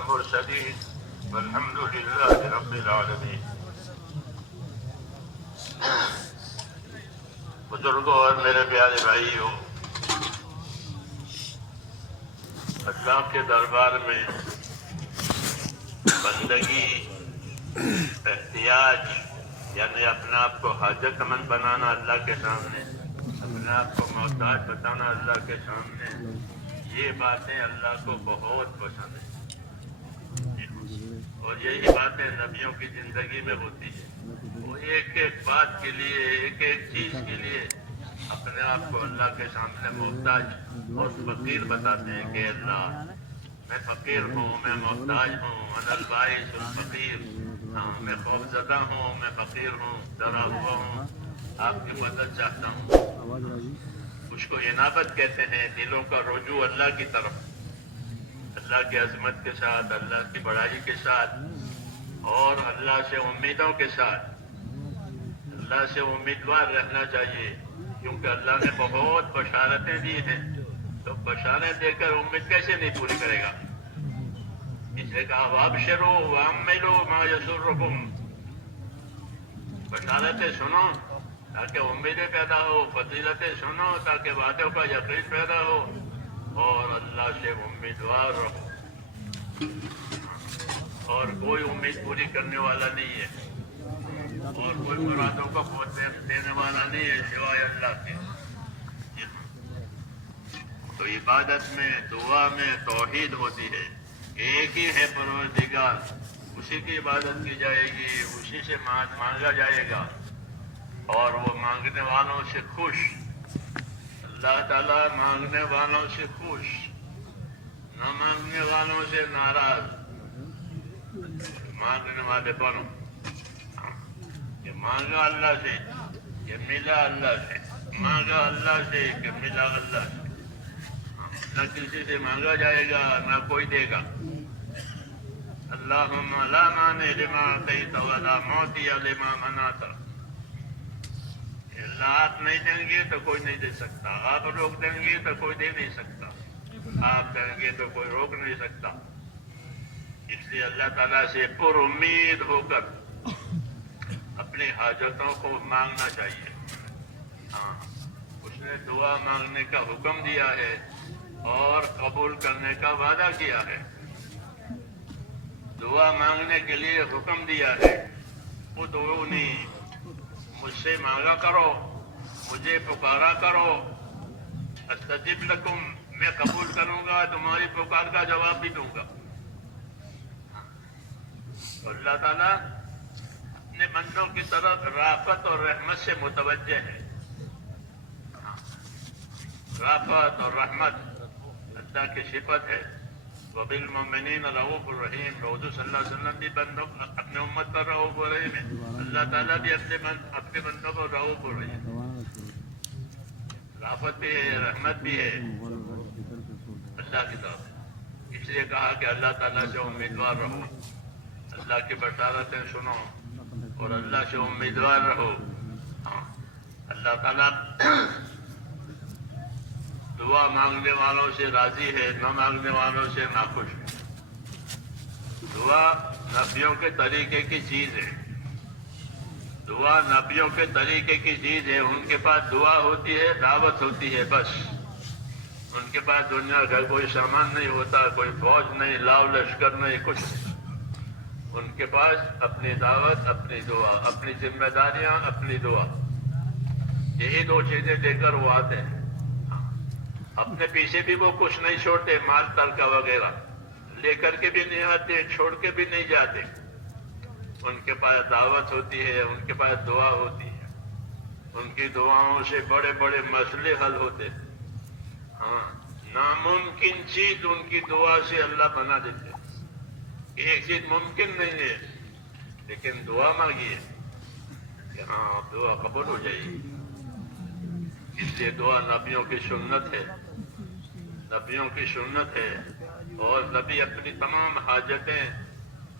المرسلين والحمد لله رب العالمين. بزرگوں اور میرے پیارے بھائیوں، اللہ کے دربار میں بندگی، احتیاج یعنی اپنے آپ کو حاجت مند بنانا اللہ کے سامنے، اپنے آپ کو محتاج بتانا اللہ کے سامنے، یہ باتیں اللہ کو بہت پسند ہیں. اور یہی باتیں نبیوں کی زندگی میں ہوتی ہیں. وہ ایک ایک بات کے لیے، ایک ایک چیز کے لیے اپنے آپ کو اللہ کے سامنے محتاج اور فقیر بتاتے ہیں کہ اللہ میں فقیر ہوں، میں محتاج ہوں، انا البائس الفقیر، میں خوفزدہ ہوں، میں فقیر ہوں، ڈرا ہوا ہوں، آپ کی مدد چاہتا ہوں. اس کو انابت کہتے ہیں، دلوں کا رجوع اللہ کی طرف، اللہ کی عظمت کے ساتھ، اللہ کی بڑائی کے ساتھ اور اللہ سے امیدوں کے ساتھ. اللہ سے امیدوار رہنا چاہیے کیونکہ اللہ نے بہت بشارتیں دی ہیں. تو بشارتیں دے کر امید کیسے نہیں پوری کرے گا؟ اس نے کہا وابشروا واملوا ما یسرکم، بشارتیں سنو تاکہ امیدیں پیدا ہو، فضیلتیں سنو تاکہ وعدوں کا یقین پیدا ہو، اور اللہ سے امیدوار رہو. اور کوئی امید پوری کرنے والا نہیں ہے اور کوئی مرادوں کا پہنچ دینے والا نہیں ہے سوائے اللہ کے. تو عبادت میں، دعا میں توحید ہوتی ہے. ایک ہی ہے پروردگار، اسی کی عبادت کی جائے گی، اسی سے مانگا جائے گا، اور وہ مانگنے والوں سے خوش. اللہ تعالیٰ مانگنے والوں سے خوش، نہ مانگنے والوں سے ناراض. مانگنے والے بنو، کہ مانگا اللہ سے کہ ملا اللہ سے، مانگا اللہ سے کہ ملا اللہ سے. نہ کسی سے مانگا جائے گا نہ کوئی دے گا. اللہم لا مانع لما اعطیت ولا معطی لما منعت. اللہ آپ نہیں دیں گے تو کوئی نہیں دے سکتا، آپ روک دیں گے تو کوئی دے نہیں سکتا، آپ دیں گے تو کوئی روک نہیں سکتا. اس لیے اللہ تعالیٰ سے پر امید ہو کر اپنی حاجتوں کو مانگنا چاہیے. ہاں، اس نے دعا مانگنے کا حکم دیا ہے اور قبول کرنے کا وعدہ کیا ہے. دعا مانگنے کے لیے حکم دیا ہے، ادعونی، مجھ سے مانگا کرو، مجھے پکارا کرو، استجب لکم، میں قبول کروں گا، تمہاری پکار کا جواب بھی دوں گا. اللہ تعالیٰ اپنے بندوں کی طرف رافت اور رحمت سے متوجہ ہے. رافت اور رحمت اللہ کی صفت ہے. وبالمؤمنین رؤوف الرحیم، حضور صلی اللہ علیہ وسلم بھی اپنے امت پر رؤوف الرحیم ہے. اللہ تعالیٰ بھی اپنے بندوں کو رؤوف الرحیم، رافت بھی ہے، رحمت بھی ہے اللہ کی طرف. اس لیے کہا کہ اللہ تعالیٰ سے امیدوار رہو، اللہ کی بشارتیں سنو اور اللہ سے امیدوار رہو. اللہ تعالیٰ دعا مانگنے والوں سے راضی ہے، نہ مانگنے والوں سے ناخوش ہے. دعا نبیوں کے طریقے کی چیز ہے، دعا نبیوں کے طریقے کی چیز ہے. ان کے پاس دعا ہوتی ہے، دعوت ہوتی ہے، بس. ان کے پاس دنیا کا کوئی سامان نہیں ہوتا، کوئی فوج نہیں، لاؤ لشکر نہیں، کچھ نہیں. ان کے پاس اپنی دعوت، اپنی دعا، اپنی ذمہ داریاں، اپنی دعا، یہی دو چیزیں دے کر وہ آتے ہیں. اپنے پیچھے بھی وہ کچھ نہیں چھوڑتے، مال ترکہ وغیرہ لے کر کے بھی نہیں آتے، چھوڑ کے بھی نہیں جاتے. ان کے پاس دعوت ہوتی ہے، ان کے پاس دعا ہوتی ہے. ان کی دعاؤں سے بڑے بڑے مسئلے حل ہوتے ہیں. ہاں، ناممکن چیز ان کی دعا سے اللہ بنا دیتے. ایک چیز ممکن نہیں ہے لیکن دعا مانگیے کہ ہاں دعا قبول ہو جائے گی. اس لیے دعا نبیوں کی سنت ہے، نبیوں کی سنت ہے. اور نبی اپنی تمام حاجتیں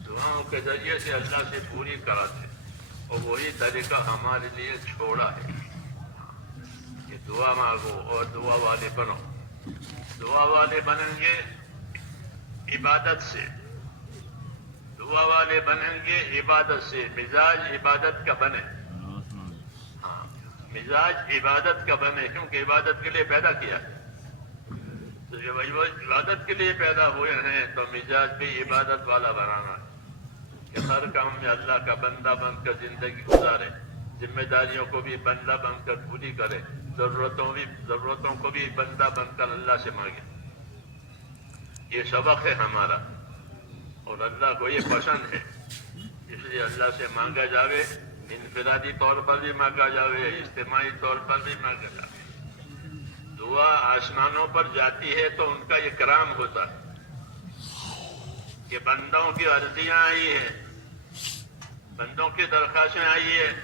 دعاؤں کے ذریعے سے اللہ سے پوری کراتے، اور وہی طریقہ ہمارے لیے چھوڑا ہے کہ دعا مانگو اور دعا والے بنو. دعا والے بنیں گے عبادت سے، دعا والے بنیں گے عبادت سے، مزاج عبادت کا بنے. ہاں، مزاج عبادت کا بنے، کیونکہ عبادت کے لیے پیدا کیا ہے. تو جب عبادت کے لیے پیدا ہوئے ہیں تو مزاج بھی عبادت والا بنانا ہے کہ ہر کام میں اللہ کا بندہ بن کر زندگی گزارے، ذمہ داریوں کو بھی بندہ بن کر پوری کرے، ضرورتوں کو بھی بندہ بن کر اللہ سے مانگے. یہ سبق ہے ہمارا، اور اللہ کو یہ پسند ہے. اس لیے اللہ سے مانگا جاوے، انفرادی طور پر بھی مانگا جاوے، اجتماعی طور پر بھی مانگا جاوے. دعا آسمانوں پر جاتی ہے تو ان کا اکرام ہوتا ہے کہ بندوں کی عرضیاں آئی ہیں، بندوں کی درخواستیں آئی ہیں،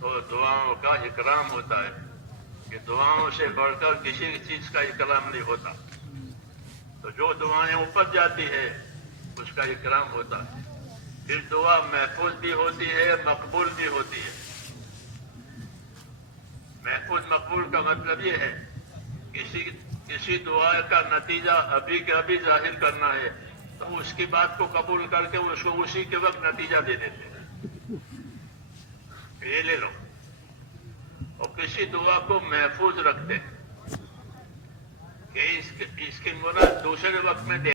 تو دعاؤں کا اکرام ہوتا ہے کہ دعاؤں سے بڑھ کر کسی چیز کا اکرام نہیں ہوتا. تو جو دعائیں اوپر جاتی ہے اس کا اکرام ہوتا ہے. پھر دعا محفوظ بھی ہوتی ہے، مقبول بھی ہوتی ہے. محفوظ مقبول کا مطلب یہ ہے کسی دعا کا نتیجہ ابھی کے ابھی ظاہر کرنا ہے تو اس کی بات کو قبول کر کے اس کو اسی کے وقت نتیجہ دے دیتے ہیں، یہ لے لو. اور کسی دعا کو محفوظ رکھتے ہیں کہ اس کی مراد دوسرے وقت میں